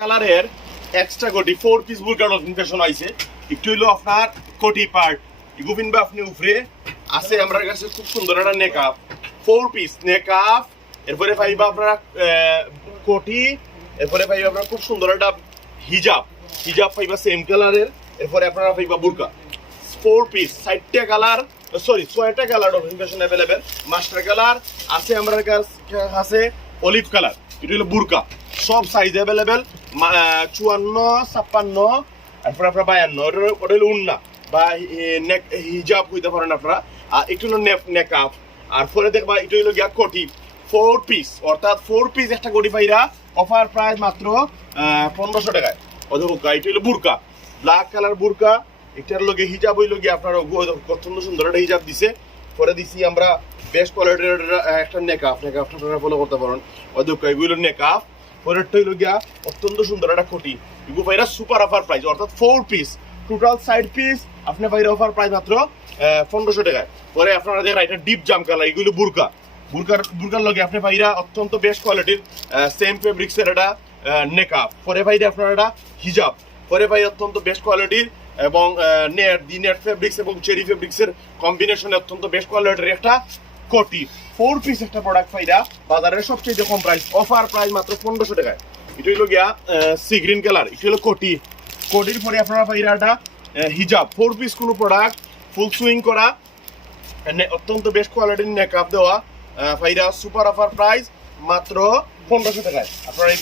কালারের এক্সট্রা কোটি four piece burqa notification আইছে। একটু হইল আপনার কোটি পার্ট ইগুবিন বা আপনি উপরে আছে আমার কাছে খুব সুন্দর একটা নেকাপ ফোর পিস নেকাপ এরপরে পাইবা আপনারা কোটি এরপরে পাইবা আপনারা খুব সুন্দর একটা হিজাব। হিজাব পাইবা সেম কালারের এরপরে আপনারা পাইবা বুরকা। ফোর পিস চারটে কালার সরি ছয়টা colour notification available master colour আছে আমার কাছে, আছে অলিভ কালার এটা হলো বুরকা। সব সাইজ অ্যাভেলেবেল চুয়ান্ন ছাপ্পান্ন তারপরে আপনার বায়ান্ন ওটা হলো- উন্না বা নেক হিজাব হইতে পারেন আপনারা আর একটু হলো নেক নেকআপ আর পরে দেখবা এটা হলো গিয়া কোটি ফোর পিস অর্থাৎ ফোর পিস একটা কোটি পাইরা অফার প্রাইস মাত্র পনেরোশো টাকায় অধবকা এটা হলো বুরকা ব্ল্যাক কালার বুরকা এটার লগে হিজাব হইল গিয়ে আপনার অত্যন্ত সুন্দর একটা হিজাব দিছে পরে দিছি আমরা বেস্ট কোয়ালিটির একটা নেকাফ নেকাফ আপনারা ফলো করতে পারেন অধ্যক্ষ এগুলো নেকাফ পরেরটা হইল গিয়া অত্যন্ত সুন্দর একটা কোটি এগুলো পাইরা সুপার অফার প্রাইস অর্থাৎ four piece total side piece আপনি পাইরা অফার প্রাইস মাত্র পনেরোশো টাকায়। পরে আপনারা দেখেন এটা ডিপ জাম কালার এগুলো বুরকা। বুরকার বুরকার লগে আপনি পাইরা অত্যন্ত বেস্ট কোয়ালিটির সেম ফেব্রিক্সের একটা নেকাপ পরে পাইরা আপনার একটা হিজাব পরে পাই অত্যন্ত বেস্ট কোয়ালিটির এবং নেট দি নেট ফেব্রিক্স এবং চেরি ফেব্রিক্সের কম্বিনেশনে অত্যন্ত বেস্ট কোয়ালিটির একটা কোটি। ফোর পিস একটা প্রোডাক্ট পাইরা বাজারের সবচেয়ে কম প্রাইস অফার প্রাইস মাত্র পনেরোশো টাকায়। এটা হলো গিয়া সি গ্রিন কালার এটা হলো কোটি। কোটির পরে আপনারা পাইরা একটা হিজাব ফোর পিস কোনো প্রোডাক্ট ফুল সুইং করা অত্যন্ত বেস্ট কোয়ালিটির মেকআপ দেওয়া ফাইরা সুপার অফার প্রাইস মাত্র পনেরোশো টাকায়। আপনারা এই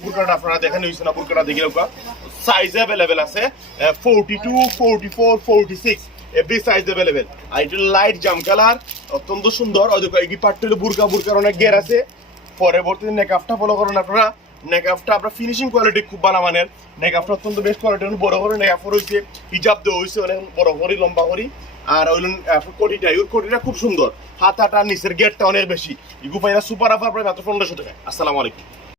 বুরকাটা আপনারা দেখেন হয়েছে না বুরকাটা দেখে সাইজ অ্যাভেলেবেল আছে forty two forty four forty six every size available আর এটা লাইট জাম কালার অত্যন্ত সুন্দর। দেখো এই পার্টটা বুরকা বুরকার অনেক গের আছে। পরবর্তীতে নেকআপটা ফলো করেন আপনারা। নেকআপটা আপনার ফিনিশিং কোয়ালিটি খুব ভালো মানের। নেকআপটা অত্যন্ত বেস্ট কোয়ালিটি বড় করে নেকআপ হয়েছে হিজাব দেওয়া হয়েছে অনেক বড় করি, লম্বা করি। আর ওই কোটিটা ওই কোটিটা খুব সুন্দর। হাত হাটা নিচের গেটটা অনেক বেশি। ইগু পাইরা সুপার অফার প্রায় মাত্র পনেরোশো টাকা। আসসালামু আলাইকুম।